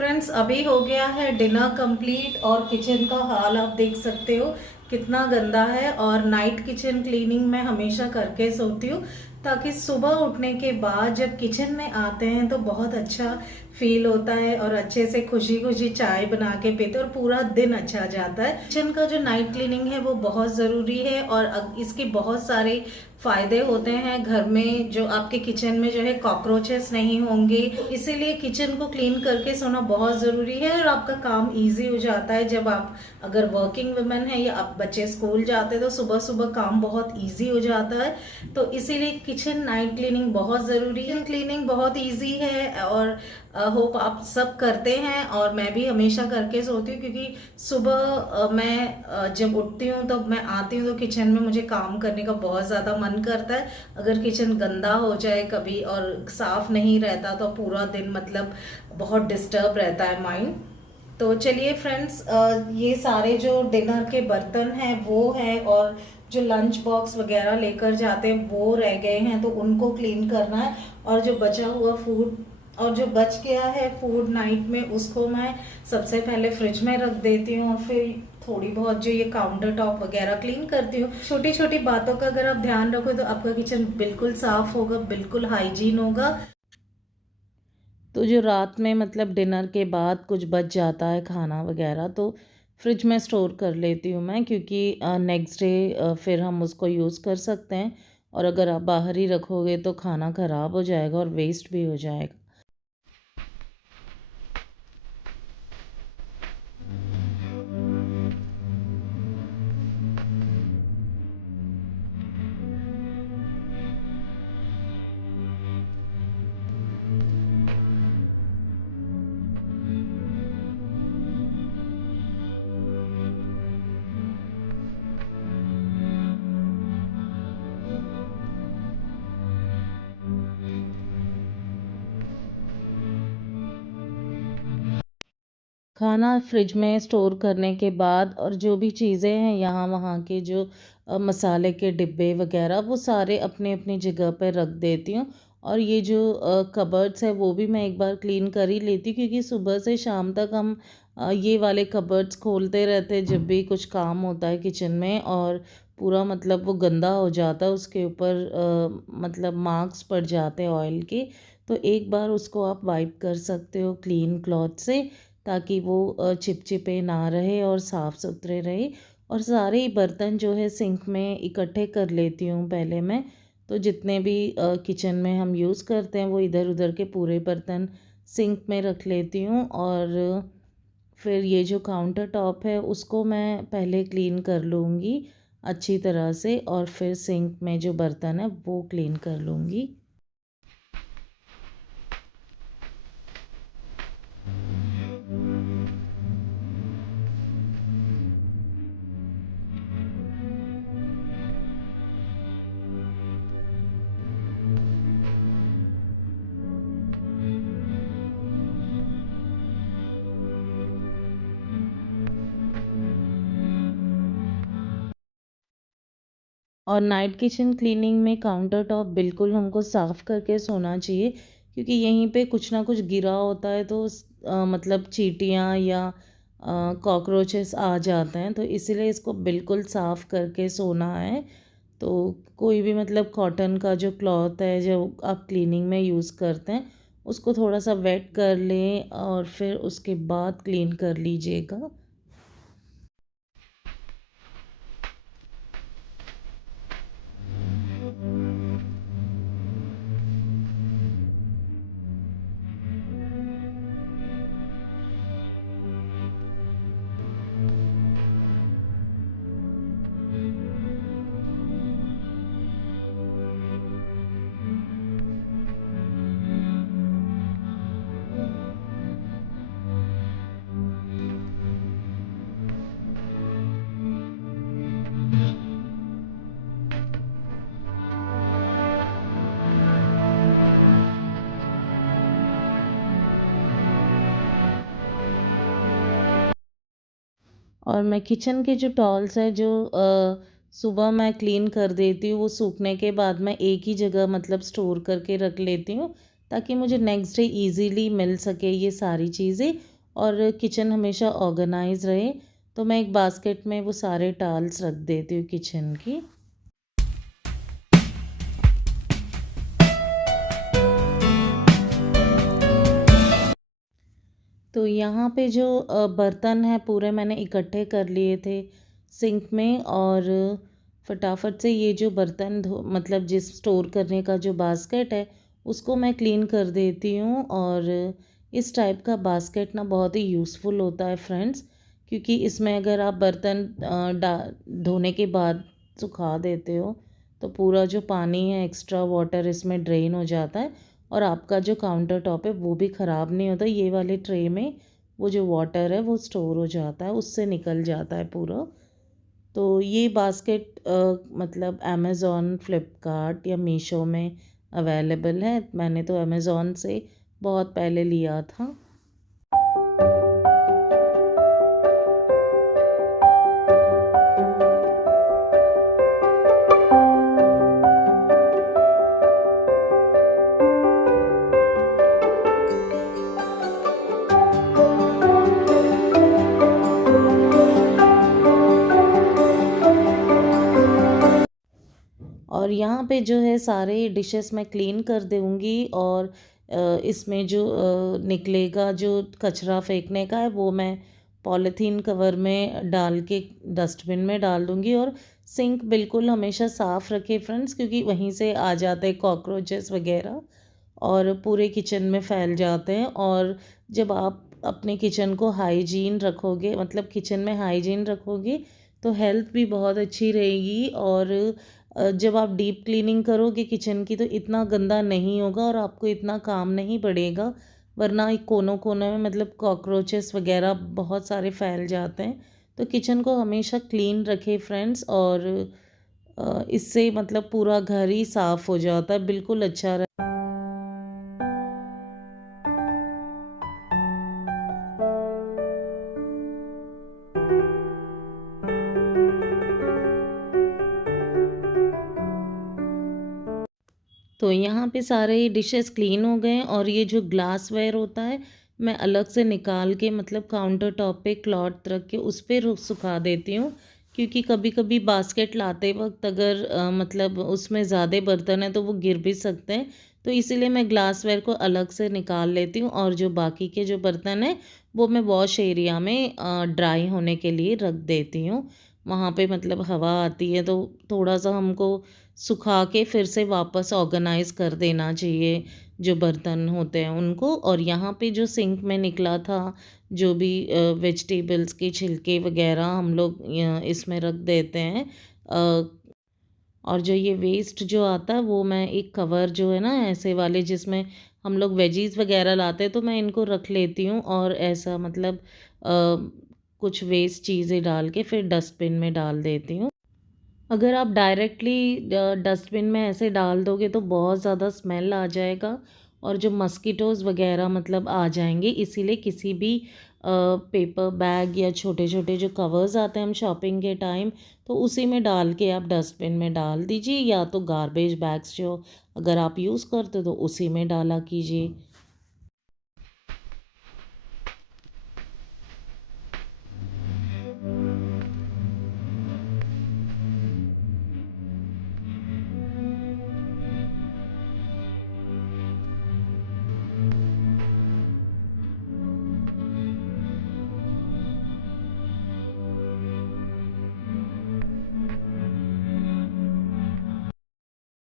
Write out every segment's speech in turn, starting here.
Friends, अभी हो गया है डिनर कंप्लीट और किचन का हाल आप देख सकते हो कितना गंदा है। और नाइट किचन क्लीनिंग मैं हमेशा करके सोती हूँ ताकि सुबह उठने के बाद जब किचन में आते हैं तो बहुत अच्छा फील होता है और अच्छे से खुशी खुशी चाय बना के पीते हैं और पूरा दिन अच्छा जाता है। किचन का जो नाइट क्लीनिंग है वो बहुत ज़रूरी है और इसके बहुत सारे फायदे होते हैं। घर में जो आपके किचन में जो है कॉकरोचेस नहीं होंगे, इसीलिए किचन को क्लीन करके सोना बहुत ज़रूरी है और आपका काम इजी हो जाता है। जब आप अगर वर्किंग वुमेन है या आप बच्चे स्कूल जाते हैं तो सुबह सुबह काम बहुत इजी हो जाता है। तो इसीलिए किचन नाइट क्लीनिंग बहुत ज़रूरी है। क्लीनिंग बहुत इजी है और होप आप सब करते हैं और मैं भी हमेशा करके सोती हूँ, क्योंकि सुबह मैं जब उठती हूँ तो मैं आती हूँ तो किचन में मुझे काम करने का बहुत ज़्यादा मन करता है। अगर किचन गंदा हो जाए कभी और साफ नहीं रहता तो पूरा दिन मतलब बहुत डिस्टर्ब रहता है माइंड। तो चलिए फ्रेंड्स, ये सारे जो डिनर के बर्तन हैं वो है और जो लंच बॉक्स वगैरह लेकर जाते हैं वो रह गए हैं तो उनको क्लीन करना है। और जो बचा हुआ फूड और जो बच गया है फूड नाइट में उसको मैं सबसे पहले फ्रिज में रख देती हूँ और फिर थोड़ी बहुत जो ये काउंटर टॉप वगैरह क्लीन करती हूँ। छोटी छोटी बातों का अगर आप ध्यान रखो तो आपका किचन बिल्कुल साफ होगा, बिल्कुल हाइजीन होगा। तो जो रात में मतलब डिनर के बाद कुछ बच जाता है खाना वगैरह तो फ्रिज में स्टोर कर लेती हूँ मैं, क्योंकि नेक्स्ट डे फिर हम उसको यूज़ कर सकते हैं। और अगर आप बाहर ही रखोगे तो खाना ख़राब हो जाएगा और वेस्ट भी हो जाएगा। खाना फ्रिज में स्टोर करने के बाद और जो भी चीज़ें हैं यहाँ वहाँ के जो मसाले के डिब्बे वगैरह वो सारे अपनी अपनी जगह पर रख देती हूँ। और ये जो कबर्ड्स है वो भी मैं एक बार क्लीन कर ही लेती हूँ, क्योंकि सुबह से शाम तक हम ये वाले कबर्ड्स खोलते रहते हैं जब भी कुछ काम होता है किचन में। और पूरा मतलब वो गंदा हो जाता है, उसके ऊपर मतलब मार्क्स पड़ जाते हैं ऑयल के। तो एक बार उसको आप वाइप कर सकते हो क्लीन क्लॉथ से, ताकि वो चिपचिपे ना रहे और साफ़ सुथरे रहे। और सारे ही बर्तन जो है सिंक में इकट्ठे कर लेती हूँ पहले मैं। तो जितने भी किचन में हम यूज़ करते हैं वो इधर उधर के पूरे बर्तन सिंक में रख लेती हूँ। और फिर ये जो काउंटर टॉप है उसको मैं पहले क्लीन कर लूँगी अच्छी तरह से, और फिर सिंक में जो बर्तन है वो क्लीन कर लूँगी। और नाइट किचन क्लीनिंग में काउंटर टॉप बिल्कुल हमको साफ़ करके सोना चाहिए, क्योंकि यहीं पे कुछ ना कुछ गिरा होता है तो मतलब चींटियाँ या कॉकरोचेस आ जाते हैं। तो इसीलिए इसको बिल्कुल साफ़ करके सोना है। तो कोई भी मतलब कॉटन का जो क्लॉथ है जो आप क्लीनिंग में यूज़ करते हैं उसको थोड़ा सा वेट कर लें और फिर उसके बाद क्लीन कर लीजिएगा। और मैं किचन के जो टॉल्स है जो सुबह मैं क्लीन कर देती हूँ वो सूखने के बाद मैं एक ही जगह मतलब स्टोर करके रख लेती हूँ, ताकि मुझे नेक्स्ट डे इजीली मिल सके ये सारी चीज़ें और किचन हमेशा ऑर्गेनाइज रहे। तो मैं एक बास्केट में वो सारे टॉवल्स रख देती हूँ किचन की। तो यहाँ पे जो बर्तन है पूरे मैंने इकट्ठे कर लिए थे सिंक में, और फटाफट से ये जो बर्तन धो मतलब जिस स्टोर करने का जो बास्केट है उसको मैं क्लीन कर देती हूँ। और इस टाइप का बास्केट ना बहुत ही यूज़फुल होता है फ्रेंड्स, क्योंकि इसमें अगर आप बर्तन धोने के बाद सुखा देते हो तो पूरा जो पानी है एक्स्ट्रा वाटर इसमें ड्रेन हो जाता है और आपका जो काउंटर टॉप है वो भी ख़राब नहीं होता। ये वाले ट्रे में वो जो वाटर है वो स्टोर हो जाता है, उससे निकल जाता है पूरा। तो ये बास्केट मतलब अमेज़ॉन, फ्लिपकार्ट या मीशो में अवेलेबल है। मैंने तो अमेज़ॉन से बहुत पहले लिया था। और यहाँ पे जो है सारे डिशेस मैं क्लीन कर दूँगी, और इसमें जो निकलेगा जो कचरा फेंकने का है वो मैं पॉलीथीन कवर में डाल के डस्टबिन में डाल दूँगी। और सिंक बिल्कुल हमेशा साफ़ रखें फ्रेंड्स, क्योंकि वहीं से आ जाते हैं कॉकरोचेस वगैरह और पूरे किचन में फैल जाते हैं। और जब आप अपने किचन को हाइजीन रखोगे, मतलब किचन में हाइजीन रखोगे, तो हेल्थ भी बहुत अच्छी रहेगी। और जब आप डीप क्लीनिंग करोगे किचन की तो इतना गंदा नहीं होगा और आपको इतना काम नहीं पड़ेगा, वरना एक कोनों कोनों में मतलब कॉकरोचेस वगैरह बहुत सारे फैल जाते हैं। तो किचन को हमेशा क्लीन रखें फ्रेंड्स, और इससे मतलब पूरा घर ही साफ़ हो जाता है, बिल्कुल अच्छा। तो यहाँ पे सारे डिशेस क्लीन हो गए, और ये जो ग्लासवेयर होता है मैं अलग से निकाल के मतलब काउंटर टॉप पे क्लॉथ रख के उस पर सुखा देती हूँ। क्योंकि कभी कभी बास्केट लाते वक्त अगर मतलब उसमें ज़्यादा बर्तन है तो वो गिर भी सकते हैं। तो इसीलिए मैं ग्लासवेयर को अलग से निकाल लेती हूँ, और जो बाकी के जो बर्तन हैं वो मैं वॉश एरिया में ड्राई होने के लिए रख देती हूँ। वहाँ पे मतलब हवा आती है तो थोड़ा सा हमको सुखा के फिर से वापस ऑर्गेनाइज़ कर देना चाहिए जो बर्तन होते हैं उनको। और यहाँ पे जो सिंक में निकला था जो भी वेजिटेबल्स के छिलके वगैरह हम लोग इसमें रख देते हैं। और जो ये वेस्ट जो आता है वो मैं एक कवर जो है ना ऐसे वाले जिसमें हम लोग वेजीज वगैरह लाते हैं तो मैं इनको रख लेती हूँ, और ऐसा मतलब कुछ वेस्ट चीज़ें डाल के फिर डस्टबिन में डाल देती हूँ। अगर आप डायरेक्टली डस्टबिन में ऐसे डाल दोगे तो बहुत ज़्यादा स्मेल आ जाएगा और जो मस्कीटोज़ वगैरह मतलब आ जाएंगे। इसीलिए किसी भी पेपर बैग या छोटे छोटे जो कवर्स आते हैं हम शॉपिंग के टाइम, तो उसी में डाल के आप डस्टबिन में डाल दीजिए, या तो गार्बेज बैग्स जो अगर आप यूज़ करते हो तो उसी में डाला कीजिए।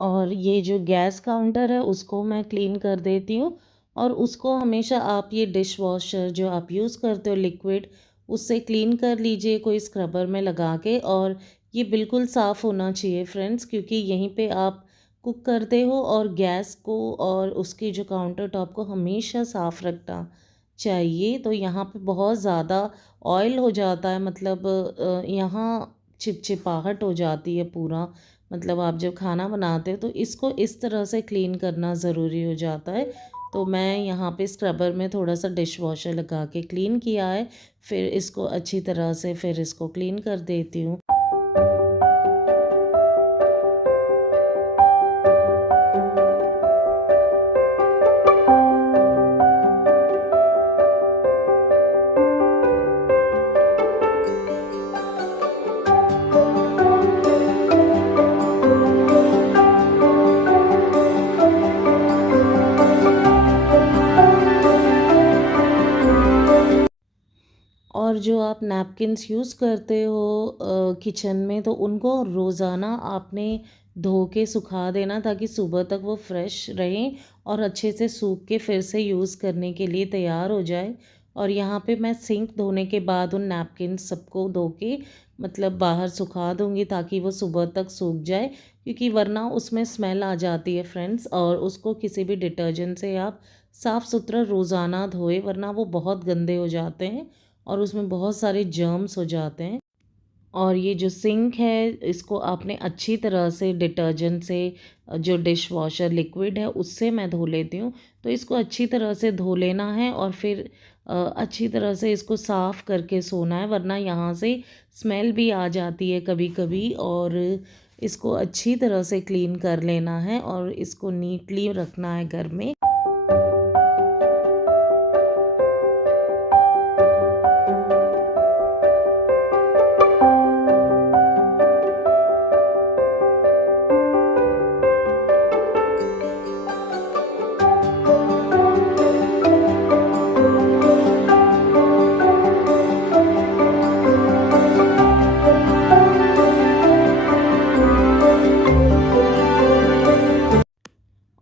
और ये जो गैस काउंटर है उसको मैं क्लीन कर देती हूँ, और उसको हमेशा आप ये डिश वॉशर जो आप यूज़ करते हो लिक्विड उससे क्लीन कर लीजिए कोई स्क्रबर में लगा के। और ये बिल्कुल साफ़ होना चाहिए फ्रेंड्स, क्योंकि यहीं पे आप कुक करते हो, और गैस को और उसकी जो काउंटर टॉप को हमेशा साफ़ रखना चाहिए। तो यहाँ पे बहुत ज़्यादा ऑयल हो जाता है, मतलब यहाँ चिपचिपाहट हो जाती है पूरा, मतलब आप जब खाना बनाते हो तो इसको इस तरह से क्लीन करना ज़रूरी हो जाता है। तो मैं यहाँ पे स्क्रबर में थोड़ा सा डिश वॉशर लगा के क्लीन किया है, फिर इसको अच्छी तरह से फिर इसको क्लीन कर देती हूँ। और जो आप नैपकिन्स यूज़ करते हो किचन में, तो उनको रोज़ाना आपने धो के सुखा देना ताकि सुबह तक वो फ्रेश रहें और अच्छे से सूख के फिर से यूज़ करने के लिए तैयार हो जाए। और यहाँ पे मैं सिंक धोने के बाद उन नैपकिन्स सबको धो के मतलब बाहर सुखा दूँगी ताकि वो सुबह तक सूख जाए, क्योंकि वरना उसमें स्मेल आ जाती है फ्रेंड्स। और उसको किसी भी डिटर्जेंट से आप साफ़ सुथरा रोज़ाना धोए, वरना वो बहुत गंदे हो जाते हैं और उसमें बहुत सारे जर्म्स हो जाते हैं। और ये जो सिंक है इसको आपने अच्छी तरह से डिटर्जेंट से जो डिश वॉशर लिक्विड है उससे मैं धो लेती हूँ। तो इसको अच्छी तरह से धो लेना है और फिर अच्छी तरह से इसको साफ़ करके सोना है, वरना यहाँ से स्मेल भी आ जाती है कभी कभी। और इसको अच्छी तरह से क्लीन कर लेना है और इसको नीटली रखना है घर में।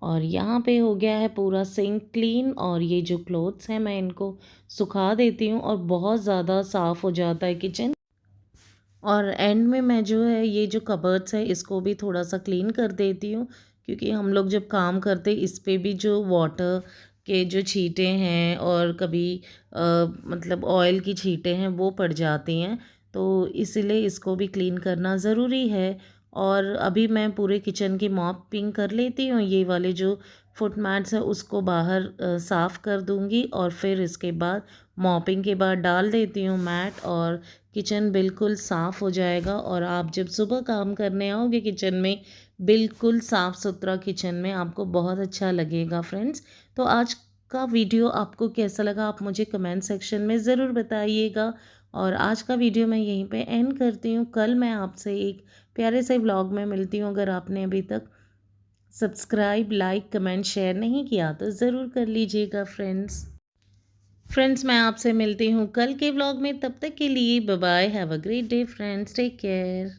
और यहाँ पे हो गया है पूरा सिंक क्लीन। और ये जो क्लोथ्स हैं मैं इनको सुखा देती हूँ और बहुत ज़्यादा साफ़ हो जाता है किचन। और एंड में मैं जो है ये जो कबर्ड्स है इसको भी थोड़ा सा क्लीन कर देती हूँ, क्योंकि हम लोग जब काम करते इस पे भी जो वाटर के जो छींटे हैं और कभी मतलब ऑयल की छींटे हैं वो पड़ जाती हैं, तो इसीलिए इसको भी क्लीन करना ज़रूरी है। और अभी मैं पूरे किचन की मॉपिंग कर लेती हूँ, ये वाले जो फुट मैट्स है उसको बाहर साफ़ कर दूँगी और फिर इसके बाद मॉपिंग के बाद डाल देती हूँ मैट, और किचन बिल्कुल साफ़ हो जाएगा। और आप जब सुबह काम करने आओगे किचन में, बिल्कुल साफ़ सुथरा किचन में आपको बहुत अच्छा लगेगा फ्रेंड्स। तो आज का वीडियो आपको कैसा लगा आप मुझे कमेंट सेक्शन में ज़रूर बताइएगा। और आज का वीडियो मैं यहीं पे एंड करती हूँ। कल मैं आपसे एक प्यारे से व्लॉग में मिलती हूँ। अगर आपने अभी तक सब्सक्राइब, लाइक, कमेंट, शेयर नहीं किया तो ज़रूर कर लीजिएगा फ्रेंड्स। मैं आपसे मिलती हूँ कल के व्लॉग में। तब तक के लिए bye bye, have a great day friends, take care.